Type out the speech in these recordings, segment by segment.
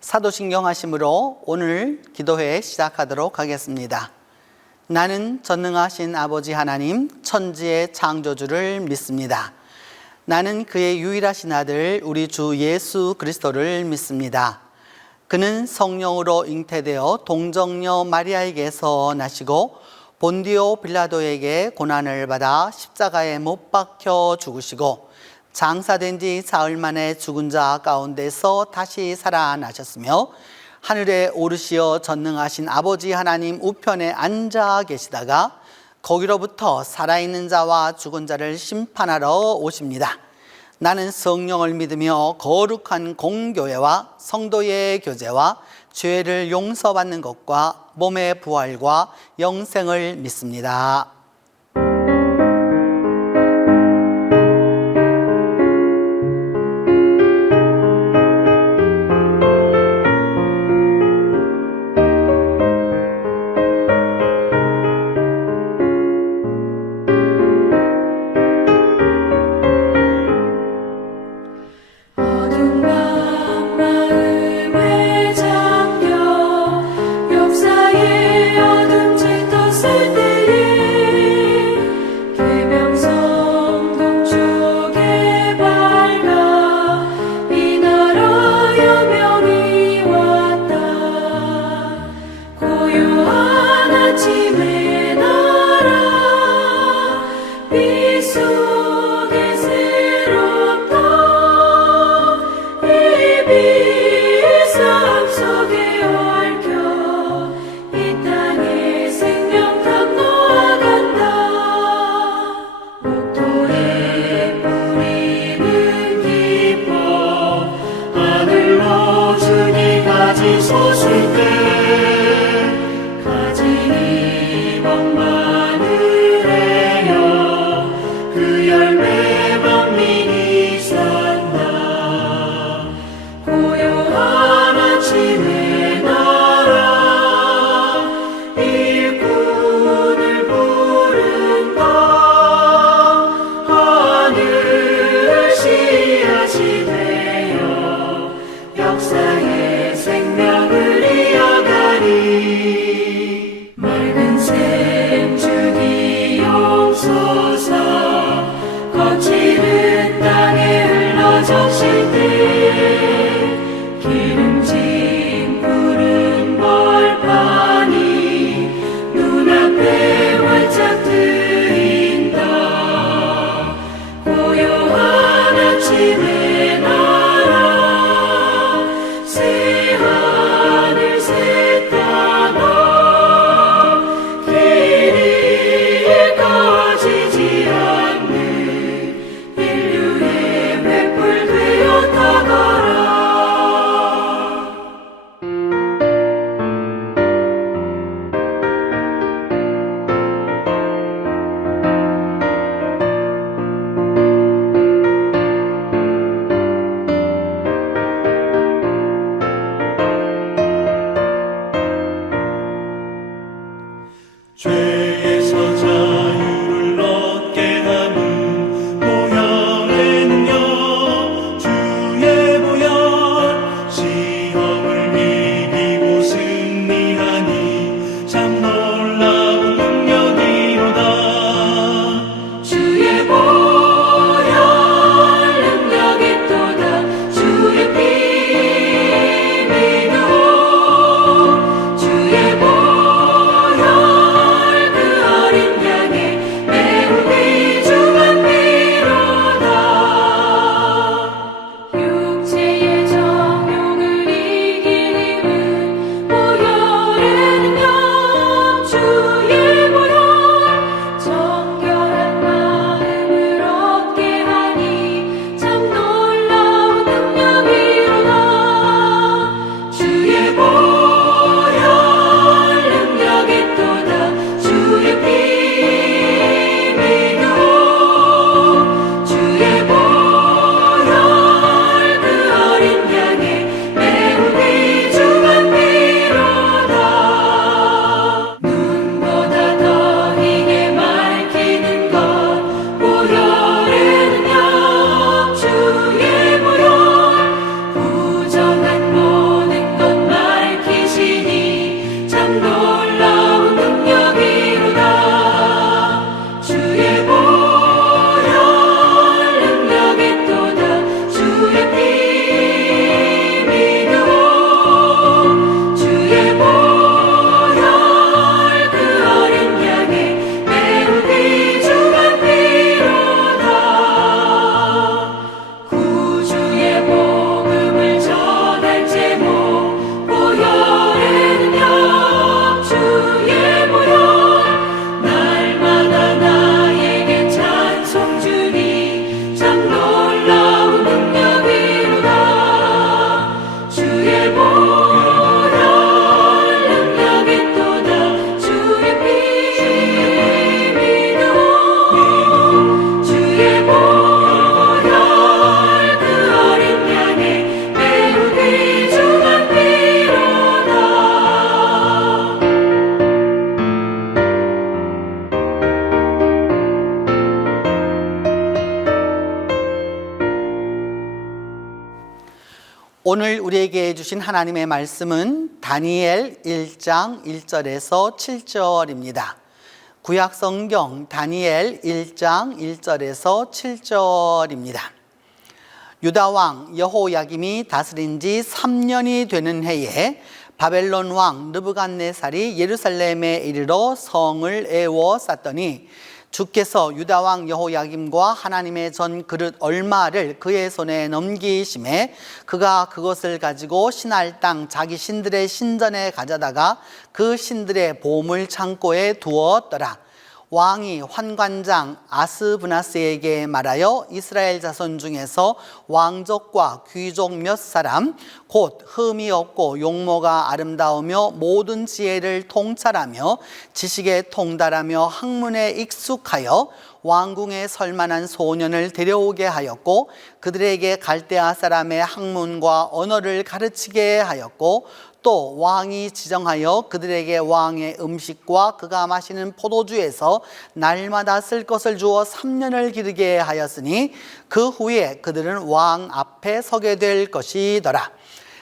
사도신경 하심으로 오늘 기도회 시작하도록 하겠습니다. 나는 전능하신 아버지 하나님 천지의 창조주를 믿습니다. 나는 그의 유일하신 아들 우리 주 예수 그리스도를 믿습니다. 그는 성령으로 잉태되어 동정녀 마리아에게서 나시고 본디오 빌라도에게 고난을 받아 십자가에 못 박혀 죽으시고 장사된 지 사흘 만에 죽은 자 가운데서 다시 살아나셨으며 하늘에 오르시어 전능하신 아버지 하나님 우편에 앉아 계시다가 거기로부터 살아있는 자와 죽은 자를 심판하러 오십니다. 나는 성령을 믿으며 거룩한 공교회와 성도의 교제와 죄를 용서받는 것과 몸의 부활과 영생을 믿습니다. 역사의 생명을 이어가 오늘 우리에게 주신 하나님의 말씀은 다니엘 1장 1절에서 7절입니다. 구약 성경 다니엘 1장 1절에서 7절입니다. 유다 왕 여호야김이 다스린 지 3년이 되는 해에 바벨론 왕 느부갓네살이 예루살렘에 이르러 성을 에워쌌더니 주께서 유다 왕 여호야김과 하나님의 전 그릇 얼마를 그의 손에 넘기심에 그가 그것을 가지고 신할 땅 자기 신들의 신전에 가져다가 그 신들의 보물 창고에 두었더라. 왕이 환관장 아스브나스에게 말하여 이스라엘 자손 중에서 왕족과 귀족 몇 사람 곧 흠이 없고 용모가 아름다우며 모든 지혜를 통찰하며 지식에 통달하며 학문에 익숙하여 왕궁에 설만한 소년을 데려오게 하였고 그들에게 갈대아 사람의 학문과 언어를 가르치게 하였고 또 왕이 지정하여 그들에게 왕의 음식과 그가 마시는 포도주에서 날마다 쓸 것을 주어 3년을 기르게 하였으니 그 후에 그들은 왕 앞에 서게 될 것이더라.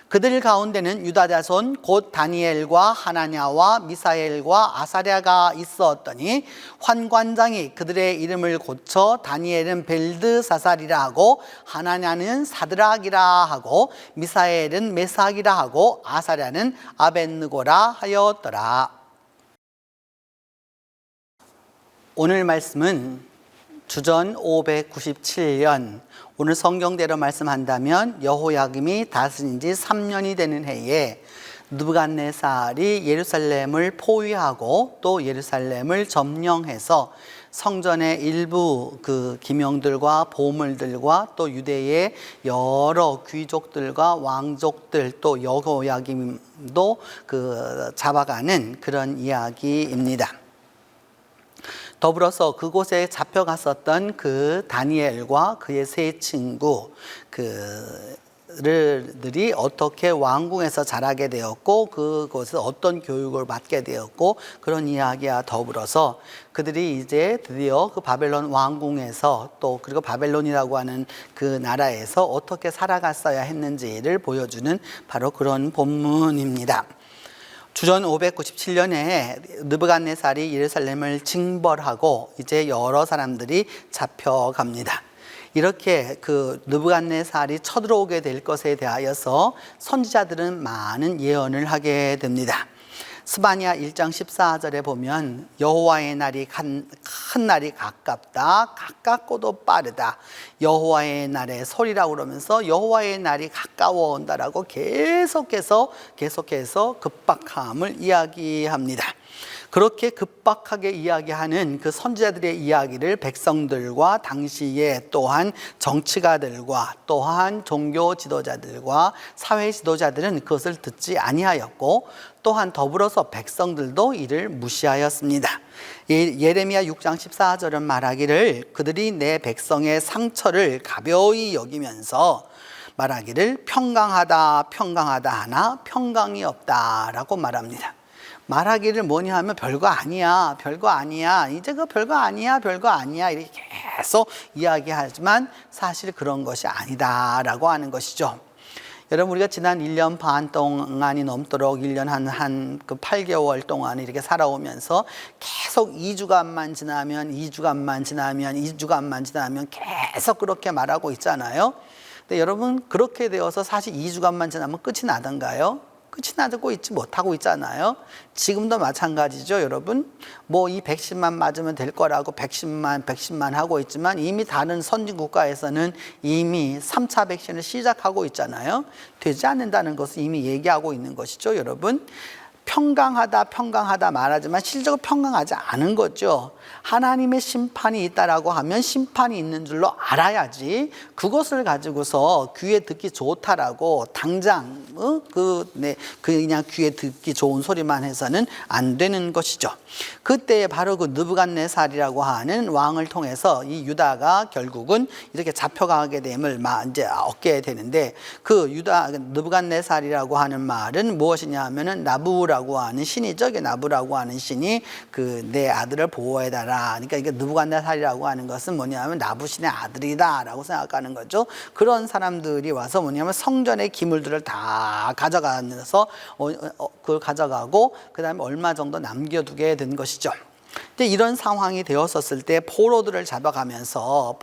그들 가운데는 유다 자손 곧 다니엘과 하나냐와 미사엘과 아사랴가 있었더니 환관장이 그들의 이름을 고쳐 다니엘은 벨드사살이라 하고 하나냐는 사드락이라 하고 미사엘은 메삭이라 하고 아사랴는 아벳느고라 하였더라. 오늘 말씀은 주전 597년 오늘 성경대로 말씀한다면 여호야김이 다스린 지 3년이 되는 해에 느부갓네살이 예루살렘을 포위하고 또 예루살렘을 점령해서 성전의 일부 그 기명들과 보물들과 또 유대의 여러 귀족들과 왕족들 또 여호야김도 그 잡아가는 그런 이야기입니다. 더불어서 그곳에 잡혀갔었던 그 다니엘과 그의 세 친구 그들이 어떻게 왕궁에서 자라게 되었고 그곳에서 어떤 교육을 받게 되었고 그런 이야기와 더불어서 그들이 이제 드디어 그 바벨론 왕궁에서 또 그리고 바벨론이라고 하는 그 나라에서 어떻게 살아갔어야 했는지를 보여주는 바로 그런 본문입니다. 주전 597년에 느부갓네살이 예루살렘을 징벌하고 이제 여러 사람들이 잡혀갑니다. 이렇게 그 느부갓네살이 쳐들어오게 될 것에 대하여서 선지자들은 많은 예언을 하게 됩니다. 스바냐 1장 14절에 보면 여호와의 날이 큰 날이 가깝다. 가깝고도 빠르다. 여호와의 날의 소리라고 그러면서 여호와의 날이 가까워 온다라고 계속해서 급박함을 이야기합니다. 그렇게 급박하게 이야기하는 그 선지자들의 이야기를 백성들과 당시에 또한 정치가들과 또한 종교 지도자들과 사회 지도자들은 그것을 듣지 아니하였고 또한 더불어서 백성들도 이를 무시하였습니다. 예레미야 6장 14절은 말하기를 그들이 내 백성의 상처를 가벼이 여기면서 말하기를 평강하다 하나 평강이 없다라고 말합니다. 말하기를 뭐냐 하면 별거 아니야 이제 그 별거 아니야 이렇게 계속 이야기하지만 사실 그런 것이 아니다라고 하는 것이죠. 여러분 우리가 지난 1년 반 동안이 넘도록 1년 한 그 8개월 동안 이렇게 살아오면서 계속 2주간만 지나면 계속 그렇게 말하고 있잖아요. 근데 여러분 그렇게 되어서 사실 2주간만 지나면 끝이 나던가요? 끝이 나고 있지 못하고 있잖아요. 지금도 마찬가지죠, 여러분. 뭐 이 백신만 맞으면 될 거라고 백신만 하고 있지만 이미 다른 선진 국가에서는 이미 3차 백신을 시작하고 있잖아요. 되지 않는다는 것을 이미 얘기하고 있는 것이죠, 여러분. 평강하다 말하지만 실제로 평강하지 않은 거죠. 하나님의 심판이 있다라고 하면 심판이 있는 줄로 알아야지 그것을 가지고서 귀에 듣기 좋다라고 당장 그냥 귀에 듣기 좋은 소리만 해서는 안 되는 것이죠. 그때 바로 그 느부갓네살이라고 하는 왕을 통해서 이 유다가 결국은 이렇게 잡혀가게 됨을 이제 얻게 되는데 그 느부갓네살이라고 하는 말은 무엇이냐 하면은 나부라 나부라고 하는 신이죠. 나부라고 하는 신이 그 내 아들을 보호해달라. 그러니까 이게 느부갓네살이라고 하는 것은 뭐냐면 나부신의 아들이다라고 생각하는 거죠. 그런 사람들이 와서 뭐냐면 성전의 기물들을 다 가져가면서 그걸 가져가고 그 다음에 얼마 정도 남겨두게 된 것이죠. 근데 이런 상황이 되었었을 때 포로들을 잡아가면서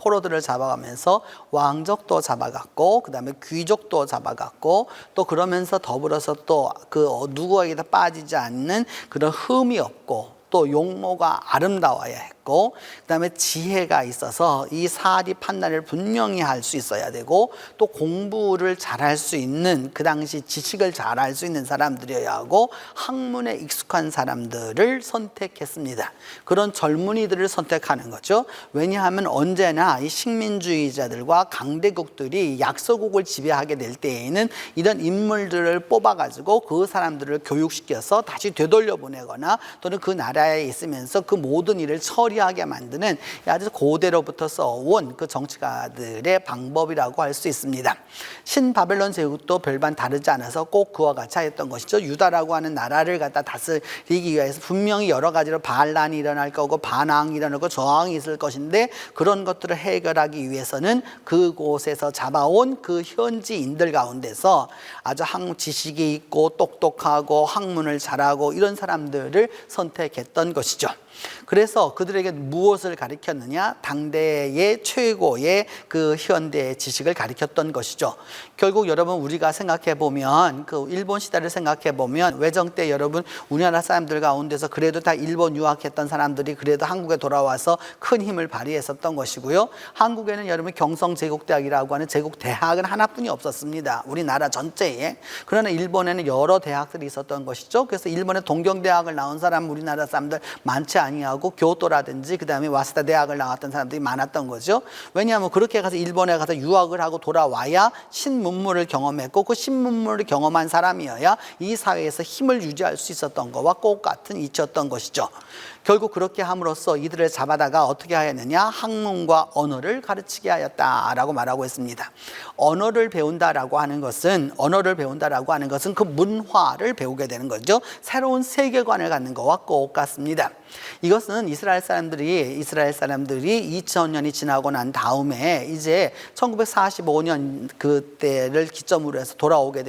왕족도 잡아갔고 그 다음에 귀족도 잡아갔고 또 그러면서 더불어서 또 그 누구에게도 빠지지 않는 그런 흠이 없고 또 용모가 아름다워야 했고 그다음에 지혜가 있어서 이 사리 판단을 분명히 할 수 있어야 되고 또 공부를 잘할 수 있는 그 당시 지식을 잘할 수 있는 사람들이어야 하고 학문에 익숙한 사람들을 선택했습니다. 그런 젊은이들을 선택하는 거죠. 왜냐하면 언제나 이 식민주의자들과 강대국들이 약소국을 지배하게 될 때에는 이런 인물들을 뽑아가지고 그 사람들을 교육시켜서 다시 되돌려 보내거나 또는 그 나라에 있으면서 그 모든 일을 처리하게 만드는 아주 고대로부터 써온 그 정치가들의 방법이라고 할 수 있습니다. 신바벨론 제국도 별반 다르지 않아서 꼭 그와 같이 하였던 것이죠. 유다라고 하는 나라를 갖다 다스리기 위해서 분명히 여러 가지로 반란이 일어날 거고 반항이 일어날 거고 저항이 있을 것인데 그런 것들을 해결하기 위해서는 그곳에서 잡아온 그 현지인들 가운데서 아주 지식이 있고 똑똑하고 학문을 잘하고 이런 사람들을 선택했던 것이죠. 그래서 그들에게 무엇을 가르쳤느냐? 당대의 최고의 그 현대 지식을 가르쳤던 것이죠. 결국 여러분 우리가 생각해 보면 그 일본 시대를 생각해 보면 외정 때 여러분 우리나라 사람들 가운데서 그래도 다 일본 유학했던 사람들이 그래도 한국에 돌아와서 큰 힘을 발휘했었던 것이고요. 한국에는 여러분 경성제국대학이라고 하는 제국대학은 하나뿐이 없었습니다. 우리나라 전체에. 그러나 일본에는 여러 대학들이 있었던 것이죠. 그래서 일본의 동경대학을 나온 사람 우리나라 사람들 많지 아니하고 교토라든지 그 다음에 와세다 대학을 나왔던 사람들이 많았던 거죠. 왜냐하면 그렇게 가서 일본에 가서 유학을 하고 돌아와야 신문물을 경험했고 그 신문물을 경험한 사람이어야 이 사회에서 힘을 유지할 수 있었던 것과 똑같은 이치였던 것이죠. 결국 그렇게 함으로써 이들을 잡아다가 어떻게 하였느냐? 학문과 언어를 가르치게 하였다라고 말하고 있습니다. 언어를 배운다라고 하는 것은 그 문화를 배우게 되는 거죠. 새로운 세계관을 갖는 것과 똑같습니다. 이것은 이스라엘 사람들이 2000년이 지나고 난 다음에 이제 1945년 그때를 기점으로 해서 돌아오게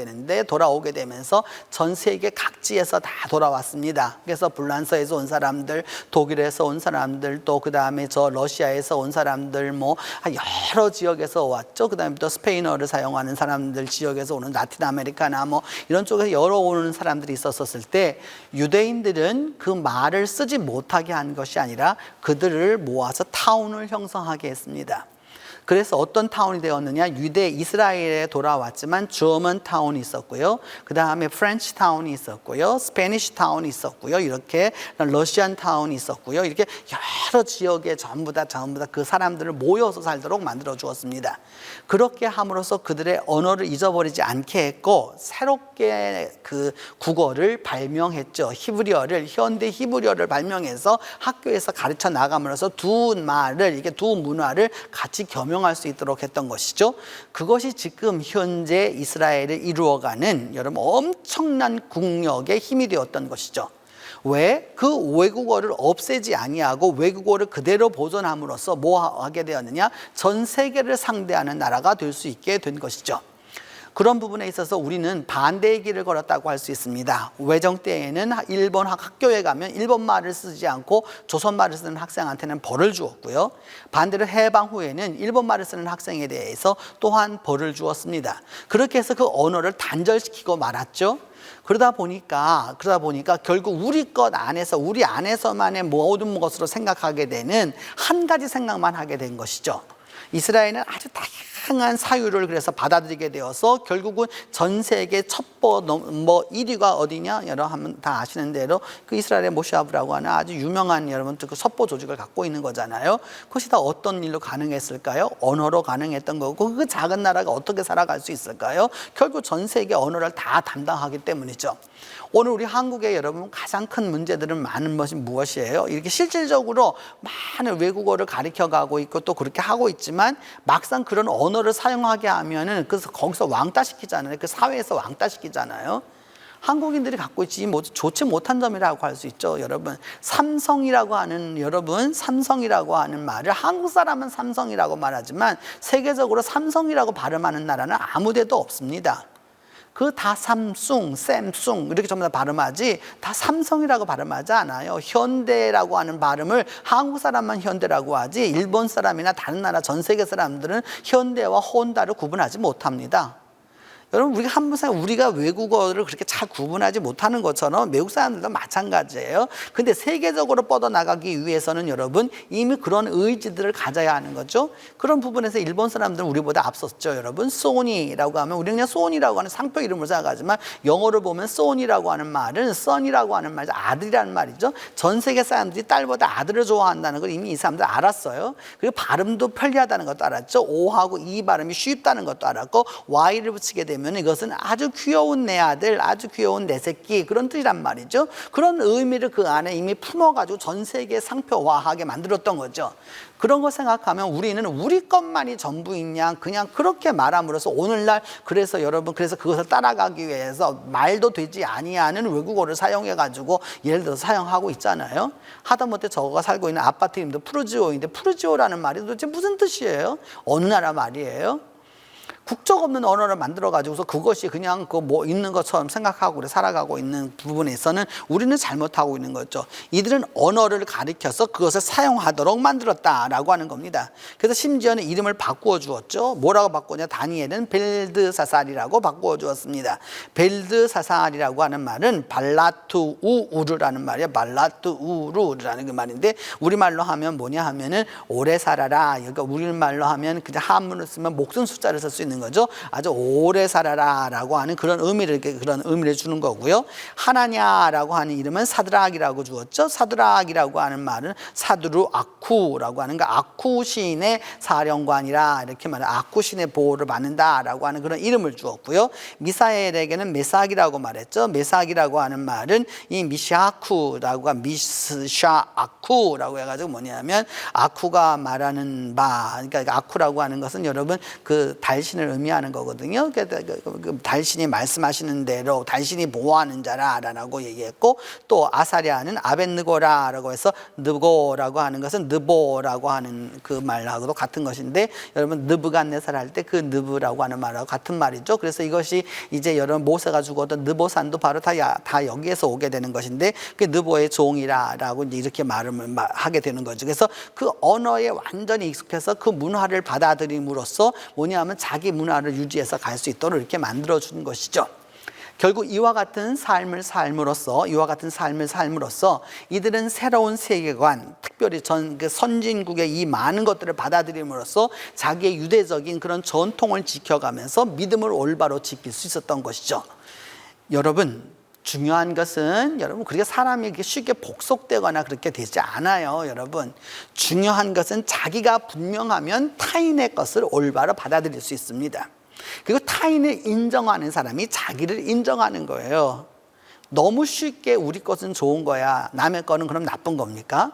되면서 전 세계 각지에서 다 돌아왔습니다. 그래서 불란서에서 온 사람들, 독일에서 온 사람들, 또 그 다음에 저 러시아에서 온 사람들, 뭐 여러 지역에서 왔죠. 그 다음에 또 스페인어를 사용하는 사람들 지역에서 오는 라틴 아메리카나 뭐 이런 쪽에서 여러 오는 사람들이 있었을 때 유대인들은 그 말을 쓰지 못하게 한 것이 아니라 그들을 모아서 타운을 형성하게 했습니다. 그래서 어떤 타운이 되었느냐? 이스라엘에 돌아왔지만 저먼 타운이 있었고요. 그 다음에 프렌치 타운이 있었고요. 스페니쉬 타운이 있었고요. 이렇게 러시안 타운이 있었고요. 이렇게 여러 지역에 전부 다 그 사람들을 모여서 살도록 만들어 주었습니다. 그렇게 함으로써 그들의 언어를 잊어버리지 않게 했고 새롭게 그 국어를 발명했죠. 현대 히브리어를 발명해서 학교에서 가르쳐 나감으로써 두 문화를 같이 겸용할 수 있도록 했던 것이죠. 그것이 지금 현재 이스라엘을 이루어가는 여러분 엄청난 국력의 힘이 되었던 것이죠. 왜? 그 외국어를 없애지 아니하고 외국어를 그대로 보존함으로써 뭐 하게 되었느냐? 전 세계를 상대하는 나라가 될 수 있게 된 것이죠. 그런 부분에 있어서 우리는 반대의 길을 걸었다고 할 수 있습니다. 외정 때에는 일본 학교에 가면 일본 말을 쓰지 않고 조선 말을 쓰는 학생한테는 벌을 주었고요. 반대로 해방 후에는 일본 말을 쓰는 학생에 대해서 또한 벌을 주었습니다. 그렇게 해서 그 언어를 단절시키고 말았죠. 그러다 보니까 결국 우리 안에서만의 모든 것으로 생각하게 되는 한 가지 생각만 하게 된 것이죠. 이스라엘은 아주 다양한 사유를 그래서 받아들이게 되어서 결국은 전 세계 첩보 1위가 어디냐? 여러분 다 아시는 대로 그 이스라엘의 모샤브라고 하는 아주 유명한 여러분 그 첩보 조직을 갖고 있는 거잖아요. 그것이 다 어떤 일로 가능했을까요? 언어로 가능했던 거고 그 작은 나라가 어떻게 살아갈 수 있을까요? 결국 전 세계 언어를 다 담당하기 때문이죠. 오늘 우리 한국의 여러분 가장 큰 문제들은 많은 것이 무엇이에요? 이렇게 실질적으로 많은 외국어를 가르쳐가고 있고 또 그렇게 하고 있지만 막상 그런 언어를 사용하게 하면은 그래서 거기서 왕따시키잖아요. 그 사회에서 왕따시키잖아요. 한국인들이 갖고 있지 뭐 좋지 못한 점이라고 할 수 있죠. 여러분, 삼성이라고 하는 말을 한국 사람은 삼성이라고 말하지만 세계적으로 삼성이라고 발음하는 나라는 아무 데도 없습니다. 그 다 삼숭, 샘숭 이렇게 전부 다 발음하지 다 삼성이라고 발음하지 않아요. 현대라고 하는 발음을 한국 사람만 현대라고 하지 일본 사람이나 다른 나라 전 세계 사람들은 현대와 혼다를 구분하지 못합니다. 여러분, 우리가 한번 생각, 우리가 외국어를 그렇게 잘 구분하지 못하는 것처럼 외국 사람들도 마찬가지예요. 근데 세계적으로 뻗어나가기 위해서는 여러분 이미 그런 의지들을 가져야 하는 거죠. 그런 부분에서 일본 사람들은 우리보다 앞섰죠. 여러분, 소니라고 하면 우리는 그냥 소니라고 하는 상표 이름을 생각하지만 영어로 보면 소니라고 하는 말은 선이라고 하는 말이죠. 아들이라는 말이죠. 전 세계 사람들이 딸보다 아들을 좋아한다는 걸 이미 이 사람들 알았어요. 그리고 발음도 편리하다는 것도 알았죠. O하고 E 발음이 쉽다는 것도 알았고 Y를 붙이게 되면 이것은 아주 귀여운 내 아들, 아주 귀여운 내 새끼 그런 뜻이란 말이죠. 그런 의미를 그 안에 이미 품어가지고 전 세계에 상표화하게 만들었던 거죠. 그런 거 생각하면 우리는 우리 것만이 전부인 양 그냥 그렇게 말함으로써 오늘날 그래서 여러분 그래서 그것을 따라가기 위해서 말도 되지 아니하는 외국어를 사용해가지고 예를 들어서 사용하고 있잖아요. 하다못해 저가 살고 있는 아파트 이름도 푸르지오인데 푸르지오라는 말이 도대체 무슨 뜻이에요? 어느 나라 말이에요? 국적 없는 언어를 만들어 가지고서 그것이 그냥 그 뭐 있는 것처럼 생각하고 그래 살아가고 있는 부분에서는 우리는 잘못하고 있는 거죠. 이들은 언어를 가리켜서 그것을 사용하도록 만들었다라고 하는 겁니다. 그래서 심지어는 이름을 바꾸어 주었죠. 뭐라고 바꾸냐? 다니엘은 벨드사살이라고 바꾸어 주었습니다. 벨드사살이라고 하는 말은 발라투우르라는 말이에요. 발라투우르라는 그 말인데 우리말로 하면 뭐냐 하면은 오래 살아라. 그러니까 우리말로 하면 그냥 한문을 쓰면 목숨 숫자를 쓸 수 있는 거죠. 아주 오래 살아라라고 하는 그런 의미를 주는 거고요. 하나냐라고 하는 이름은 사드락이라고 주었죠. 사드락이라고 하는 말은 사두루 아쿠라고 하는 거, 아쿠 시인의 사령관이라 이렇게 말해 아쿠 시인의 보호를 받는다라고 하는 그런 이름을 주었고요. 미사엘에게는 메삭이라고 말했죠. 메삭이라고 하는 말은 이 미샤쿠라고 미샤아쿠라고 해가지고 뭐냐면 아쿠가 말하는 바, 그러니까 아쿠라고 하는 것은 여러분 그 달신을 의미하는 거거든요. 그 달신이 말씀하시는 대로 달신이 보호하는 자라라고 얘기했고 또 아사랴는 아벤느고라라고 해서 느고라고 하는 것은 느보라고 하는 그 말하고도 같은 것인데 여러분 느부갓네살 할 때 그 느부라고 하는 말하고 같은 말이죠. 그래서 이것이 이제 여러분 모세가 죽었던 느보산도 바로 다 여기에서 오게 되는 것인데 그 느보의 종이라라고 이렇게 말을 하게 되는 거죠. 그래서 그 언어에 완전히 익숙해서 그 문화를 받아들임으로써 뭐냐 하면 자기 문화를 유지해서 갈 수 있도록 이렇게 만들어주는 것이죠. 결국 이와 같은 삶을 삶으로써 이들은 새로운 세계관, 특별히 그 선진국의 이 많은 것들을 받아들임으로써 자기의 유대적인 그런 전통을 지켜가면서 믿음을 올바로 지킬 수 있었던 것이죠. 여러분, 중요한 것은 여러분 그렇게 사람이 쉽게 복속되거나 그렇게 되지 않아요. 여러분, 중요한 것은 자기가 분명하면 타인의 것을 올바로 받아들일 수 있습니다. 그리고 타인을 인정하는 사람이 자기를 인정하는 거예요. 너무 쉽게 우리 것은 좋은 거야, 남의 거는 그럼 나쁜 겁니까?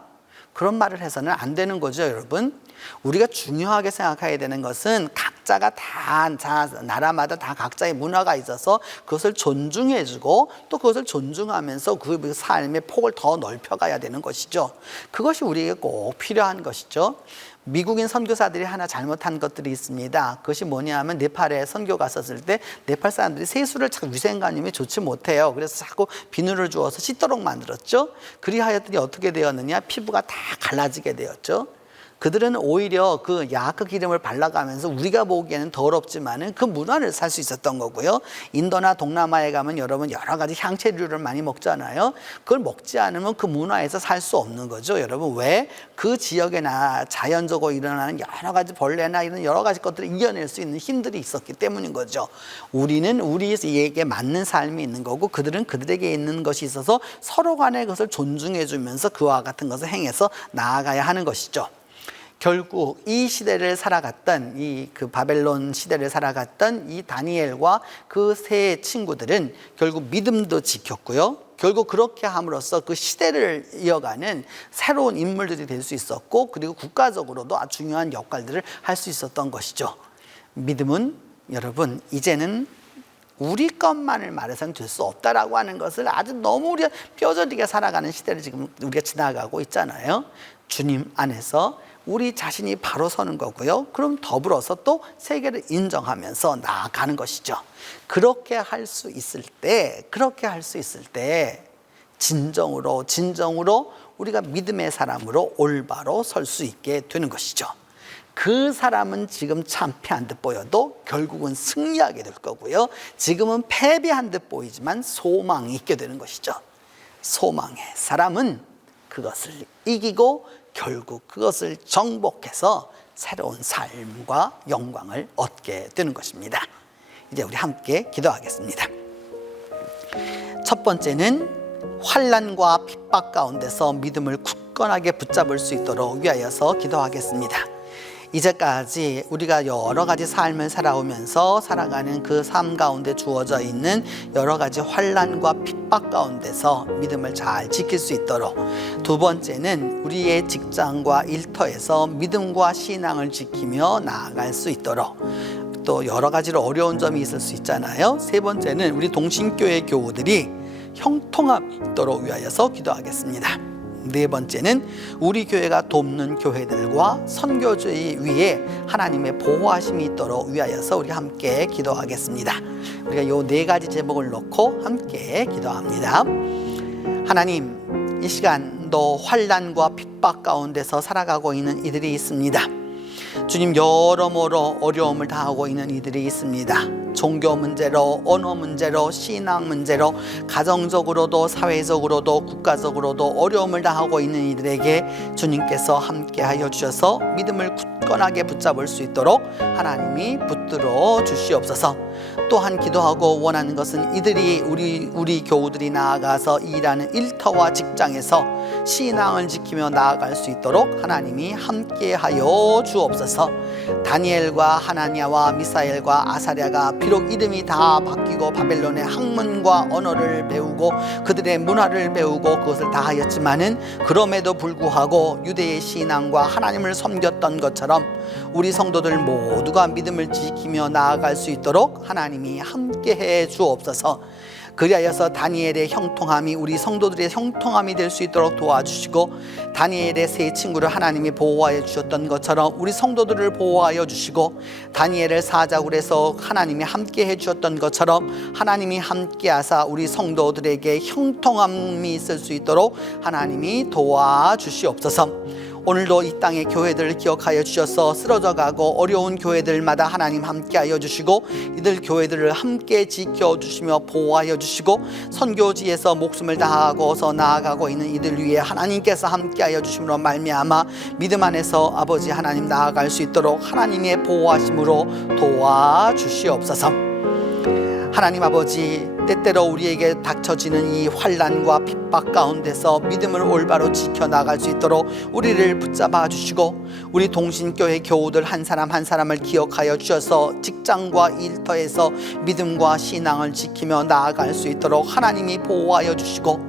그런 말을 해서는 안 되는 거죠. 여러분, 우리가 중요하게 생각해야 되는 것은 각자가 다 나라마다 다 각자의 문화가 있어서 그것을 존중해주고 또 그것을 존중하면서 그 삶의 폭을 더 넓혀가야 되는 것이죠. 그것이 우리에게 꼭 필요한 것이죠. 미국인 선교사들이 하나 잘못한 것들이 있습니다. 그것이 뭐냐 하면 네팔에 선교 갔었을 때 네팔 사람들이 세수를 자꾸 위생관념이 좋지 못해요. 그래서 자꾸 비누를 주어서 씻도록 만들었죠. 그리하였더니 어떻게 되었느냐, 피부가 다 갈라지게 되었죠. 그들은 오히려 그 야크 기름을 발라가면서 우리가 보기에는 더럽지만은 그 문화를 살 수 있었던 거고요. 인도나 동남아에 가면 여러분 여러 가지 향채류를 많이 먹잖아요. 그걸 먹지 않으면 그 문화에서 살 수 없는 거죠. 여러분, 왜? 그 지역에나 자연적으로 일어나는 여러 가지 벌레나 이런 여러 가지 것들을 이겨낼 수 있는 힘들이 있었기 때문인 거죠. 우리는 우리에게 맞는 삶이 있는 거고 그들은 그들에게 있는 것이 있어서 서로 간에 그것을 존중해 주면서 그와 같은 것을 행해서 나아가야 하는 것이죠. 결국 이 시대를 살아갔던 그 바벨론 시대를 살아갔던 이 다니엘과 그 세 친구들은 결국 믿음도 지켰고요. 결국 그렇게 함으로써 그 시대를 이어가는 새로운 인물들이 될 수 있었고 그리고 국가적으로도 아주 중요한 역할들을 할 수 있었던 것이죠. 믿음은 여러분 이제는 우리 것만을 말해서는 될 수 없다라고 하는 것을 아주 너무 우리가 뼈저리게 살아가는 시대를 지금 우리가 지나가고 있잖아요. 주님 안에서 우리 자신이 바로 서는 거고요. 그럼 더불어서 또 세계를 인정하면서 나아가는 것이죠. 그렇게 할 수 있을 때 진정으로 우리가 믿음의 사람으로 올바로 설 수 있게 되는 것이죠. 그 사람은 지금 참패한 듯 보여도 결국은 승리하게 될 거고요. 지금은 패배한 듯 보이지만 소망이 있게 되는 것이죠. 소망의 사람은 그것을 이기고 결국 그것을 정복해서 새로운 삶과 영광을 얻게 되는 것입니다. 이제 우리 함께 기도하겠습니다. 첫 번째는 환난과 핍박 가운데서 믿음을 굳건하게 붙잡을 수 있도록 위하여서 기도하겠습니다. 이제까지 우리가 여러 가지 삶을 살아오면서 살아가는 그 삶 가운데 주어져 있는 여러 가지 환난과 핍박 가운데서 믿음을 잘 지킬 수 있도록, 두 번째는 우리의 직장과 일터에서 믿음과 신앙을 지키며 나아갈 수 있도록, 또 여러 가지로 어려운 점이 있을 수 있잖아요. 세 번째는 우리 동신교회 교우들이 형통함이 있도록 위하여서 기도하겠습니다. 네 번째는 우리 교회가 돕는 교회들과 선교주의 위에 하나님의 보호하심이 있도록 위하여서 우리 함께 기도하겠습니다. 우리가 이 네 가지 제목을 놓고 함께 기도합니다. 하나님, 이 시간도 환난과 핍박 가운데서 살아가고 있는 이들이 있습니다. 주님, 여러모로 어려움을 당하고 있는 이들이 있습니다. 종교 문제로, 언어 문제로, 신앙 문제로, 가정적으로도 사회적으로도 국가적으로도 어려움을 당하고 있는 이들에게 주님께서 함께하여 주셔서 믿음을 굳건하게 붙잡을 수 있도록 하나님이 붙들어 주시옵소서. 또한 기도하고 원하는 것은 이들이 우리 교우들이 나아가서 일하는 일터와 직장에서 신앙을 지키며 나아갈 수 있도록 하나님이 함께하여 주옵소서. 다니엘과 하나냐와 미사엘과 아사랴가 비록 이름이 다 바뀌고 바벨론의 학문과 언어를 배우고 그들의 문화를 배우고 그것을 다 하였지만은 그럼에도 불구하고 유대의 신앙과 하나님을 섬겼던 것처럼 우리 성도들 모두가 믿음을 지키며 나아갈 수 있도록 하나님이 함께해 주옵소서. 그리하여서 다니엘의 형통함이 우리 성도들의 형통함이 될 수 있도록 도와주시고, 다니엘의 세 친구를 하나님이 보호하여 주셨던 것처럼 우리 성도들을 보호하여 주시고, 다니엘을 사자굴에서 하나님이 함께 해주셨던 것처럼 하나님이 함께하사 우리 성도들에게 형통함이 있을 수 있도록 하나님이 도와주시옵소서. 오늘도 이 땅의 교회들을 기억하여 주셔서 쓰러져가고 어려운 교회들마다 하나님 함께하여 주시고, 이들 교회들을 함께 지켜주시며 보호하여 주시고, 선교지에서 목숨을 다하고서 나아가고 있는 이들 위해 하나님께서 함께하여 주심으로 말미암아 믿음 안에서 아버지 하나님 나아갈 수 있도록 하나님의 보호하심으로 도와주시옵소서. 하나님 아버지, 때때로 우리에게 닥쳐지는 이 환난과 핍박 가운데서 믿음을 올바로 지켜나갈 수 있도록 우리를 붙잡아 주시고, 우리 동신교회 교우들 한 사람 한 사람을 기억하여 주셔서 직장과 일터에서 믿음과 신앙을 지키며 나아갈 수 있도록 하나님이 보호하여 주시고,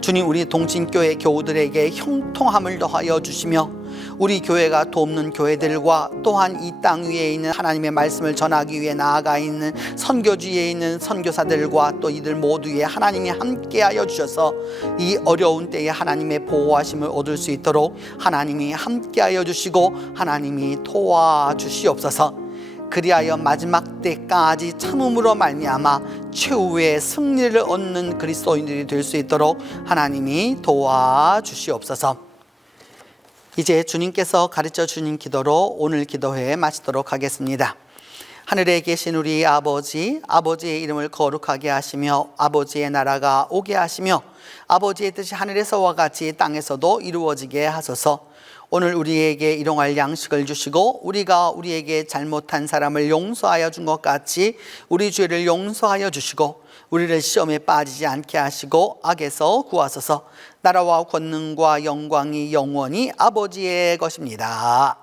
주님, 우리 동신교회 교우들에게 형통함을 더하여 주시며 우리 교회가 돕는 교회들과 또한 이 땅 위에 있는 하나님의 말씀을 전하기 위해 나아가 있는 선교지에 있는 선교사들과 또 이들 모두에 하나님이 함께하여 주셔서 이 어려운 때에 하나님의 보호하심을 얻을 수 있도록 하나님이 함께하여 주시고 하나님이 도와주시옵소서. 그리하여 마지막 때까지 참음으로 말미암아 최후의 승리를 얻는 그리스도인들이 될 수 있도록 하나님이 도와주시옵소서. 이제 주님께서 가르쳐 주신 기도로 오늘 기도회 마치도록 하겠습니다. 하늘에 계신 우리 아버지, 아버지의 이름을 거룩하게 하시며 아버지의 나라가 오게 하시며 아버지의 뜻이 하늘에서와 같이 땅에서도 이루어지게 하소서. 오늘 우리에게 일용할 양식을 주시고 우리가 우리에게 잘못한 사람을 용서하여 준 것 같이 우리 죄를 용서하여 주시고 우리를 시험에 빠지지 않게 하시고 악에서 구하소서. 나라와 권능과 영광이 영원히 아버지의 것입니다.